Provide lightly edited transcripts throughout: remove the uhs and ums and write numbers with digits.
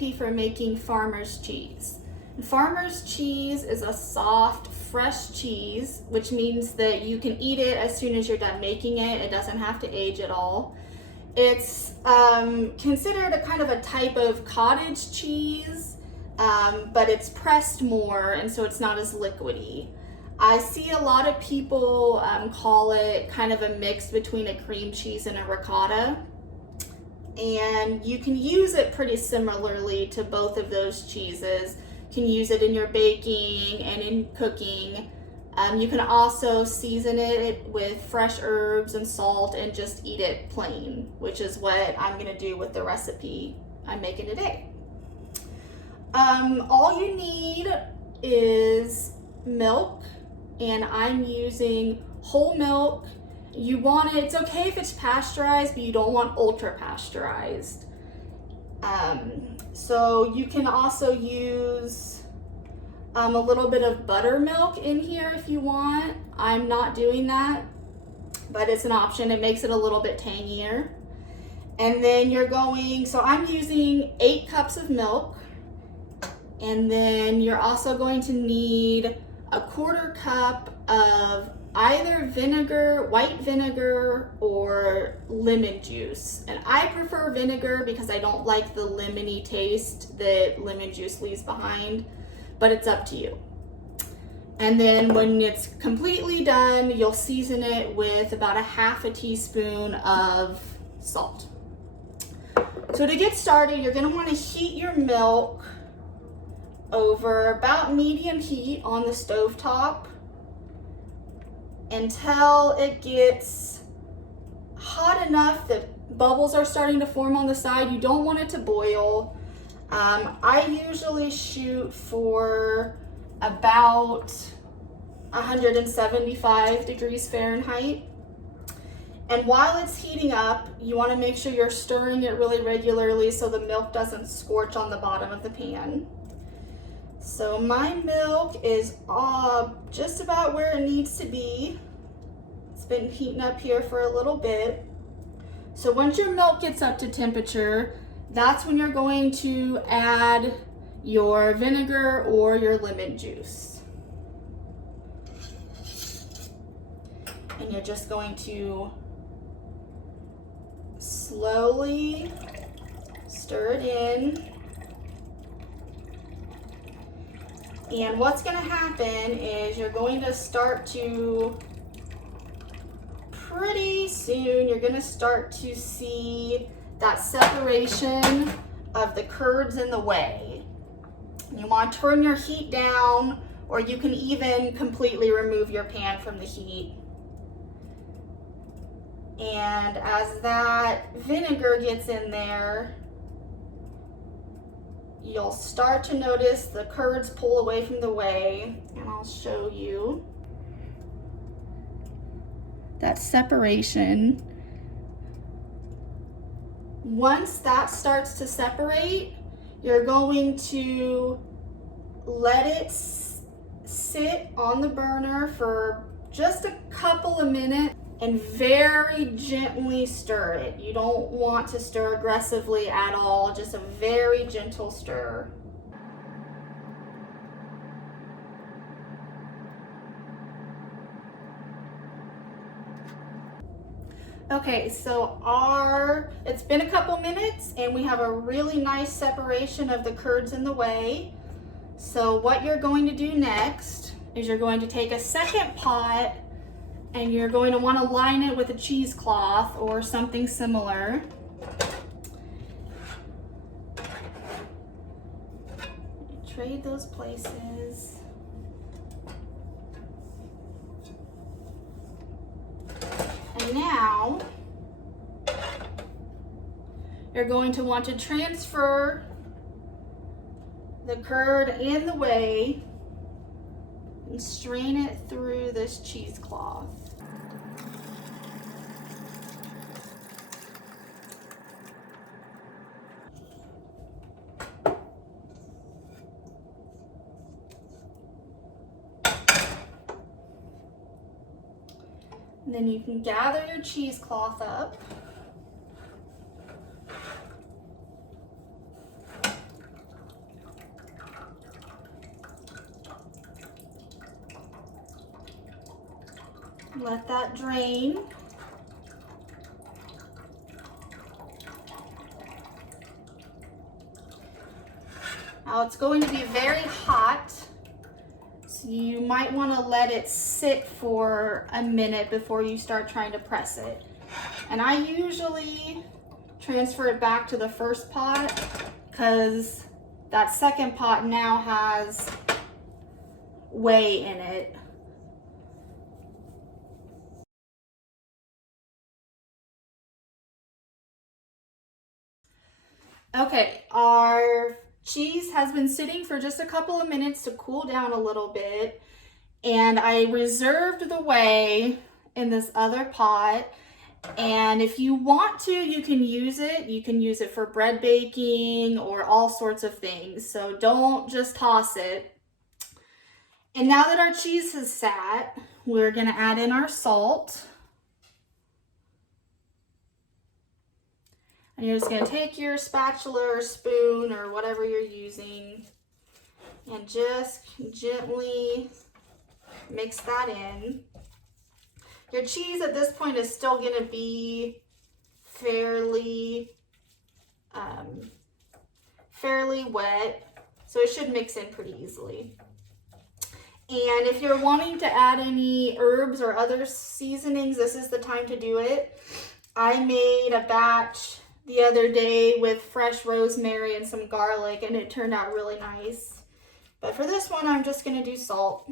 recipe for making farmer's cheese. And farmer's cheese is a soft, fresh cheese, which means that you can eat it as soon as you're done making it. It doesn't have to age at all. It's considered a kind of a type of cottage cheese, but it's pressed more, and so it's not as liquidy. I see a lot of people call it kind of a mix between a cream cheese and a ricotta. And you can use it pretty similarly to both of those cheeses. You can use it in your baking and in cooking. You can also season it with fresh herbs and salt and just eat it plain, which is what I'm gonna do with the recipe I'm making today. All you need is milk, and I'm using whole milk. You want it, it's okay if it's pasteurized, but you don't want ultra pasteurized. So you can also use a little bit of buttermilk in here if you want. I'm not doing that, but it's an option. It makes it a little bit tangier. And then so I'm using 8 cups of milk. And then you're also going to need a 1/4 cup of either vinegar, white vinegar, or lemon juice. And I prefer vinegar because I don't like the lemony taste that lemon juice leaves behind, but it's up to you. And then when it's completely done, you'll season it with about 1/2 teaspoon of salt. So to get started, you're gonna wanna heat your milk over about medium heat on the stovetop until it gets hot enough that bubbles are starting to form on the side. You don't want it to boil. I usually shoot for about 175 degrees Fahrenheit. And while it's heating up, you want to make sure you're stirring it really regularly so the milk doesn't scorch on the bottom of the pan. So my milk is just about where it needs to be. It's been heating up here for a little bit. So once your milk gets up to temperature, that's when you're going to add your vinegar or your lemon juice. And you're just going to slowly stir it in. And what's going to happen is you're going to start to, pretty soon, you're going to start to see that separation of the curds in the whey. You want to turn your heat down, or you can even completely remove your pan from the heat. And as that vinegar gets in there, you'll start to notice the curds pull away from the whey, and I'll show you that separation. Once that starts to separate, you're going to let it sit on the burner for just a couple of minutes and very gently stir it. You don't want to stir aggressively at all, just a very gentle stir. Okay, so it's been a couple minutes and we have a really nice separation of the curds in the whey. So what you're going to do next is you're going to take a second pot and you're going to want to line it with a cheesecloth or something similar. Trade those places. And now you're going to want to transfer the curd and the whey and strain it through this cheesecloth. And then you can gather your cheesecloth up. Let that drain. Now it's going to be very hot, so you might want to let it sit for a minute before you start trying to press it. And I usually transfer it back to the first pot because that second pot now has whey in it. Okay, our cheese has been sitting for just a couple of minutes to cool down a little bit, and I reserved the whey in this other pot. And if you want to, you can use it. You can use it for bread baking or all sorts of things. So don't just toss it. And now that our cheese has sat, we're gonna add in our salt. And you're just gonna take your spatula or spoon or whatever you're using and just gently mix that in. Your cheese at this point is still gonna be fairly wet, so it should mix in pretty easily. And if you're wanting to add any herbs or other seasonings, this is the time to do it. I made a batch the other day with fresh rosemary and some garlic, and it turned out really nice. But for this one, I'm just gonna do salt.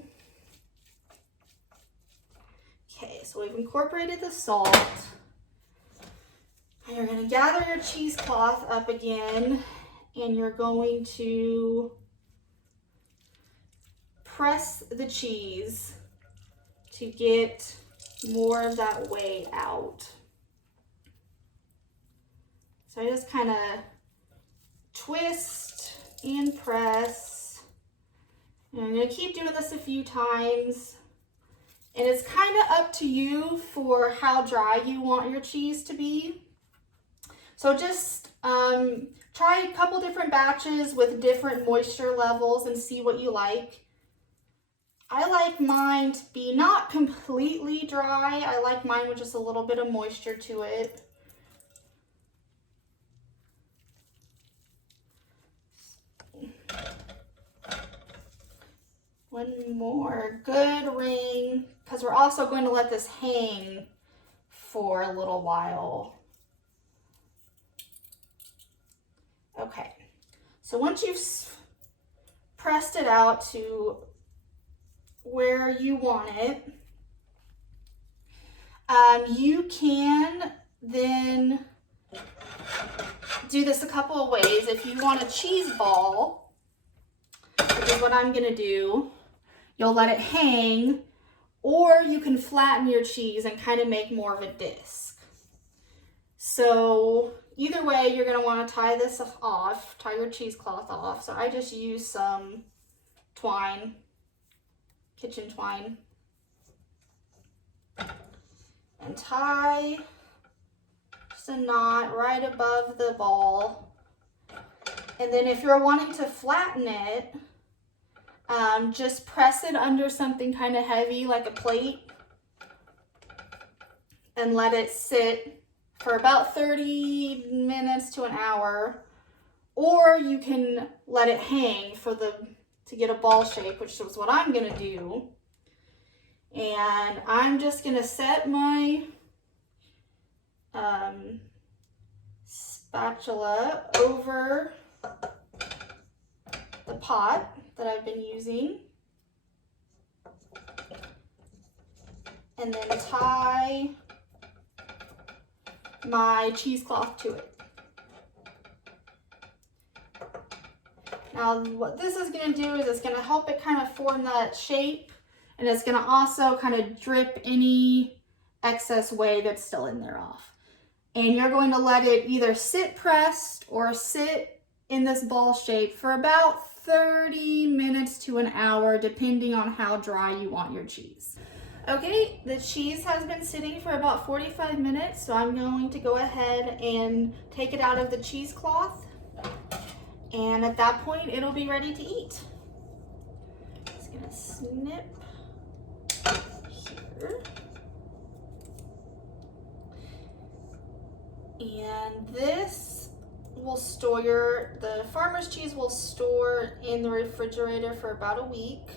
Okay, so we've incorporated the salt. And you're gonna gather your cheesecloth up again, and you're going to press the cheese to get more of that whey out. So I just kind of twist and press. And I'm gonna keep doing this a few times. And it's kind of up to you for how dry you want your cheese to be. So just try a couple different batches with different moisture levels and see what you like. I like mine to be not completely dry. I like mine with just a little bit of moisture to it. One more good ring, because we're also going to let this hang for a little while. Okay, so once you've pressed it out to where you want it, you can then do this a couple of ways. If you want a cheese ball, which is what I'm gonna do, you'll let it hang, or you can flatten your cheese and kind of make more of a disc. So either way, you're gonna wanna tie this off, tie your cheesecloth off. So I just use some twine, kitchen twine, and tie just a knot right above the ball. And then if you're wanting to flatten it, just press it under something kind of heavy like a plate and let it sit for about 30 minutes to an hour. Or you can let it hang to get a ball shape, which is what I'm gonna do. And I'm just gonna set my spatula over the pot that I've been using, and then tie my cheesecloth to it. Now what this is going to do is it's going to help it kind of form that shape, and it's going to also kind of drip any excess whey that's still in there off. And you're going to let it either sit pressed or sit in this ball shape for about 30 minutes to an hour, depending on how dry you want your cheese. Okay, the cheese has been sitting for about 45 minutes, so I'm going to go ahead and take it out of the cheesecloth. And at that point, it'll be ready to eat. Just gonna snip here. And this will store, the farmer's cheese will store in the refrigerator for about a week.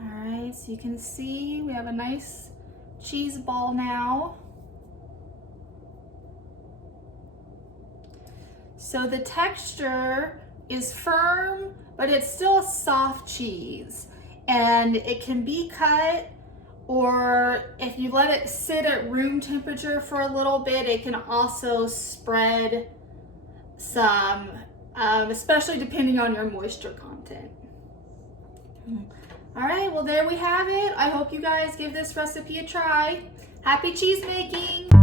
Alright, so you can see we have a nice cheese ball now. So the texture is firm, but it's still a soft cheese. And it can be cut, or if you let it sit at room temperature for a little bit, it can also spread some, especially depending on your moisture content. All right, well there we have it. I hope you guys give this recipe a try. Happy cheese making!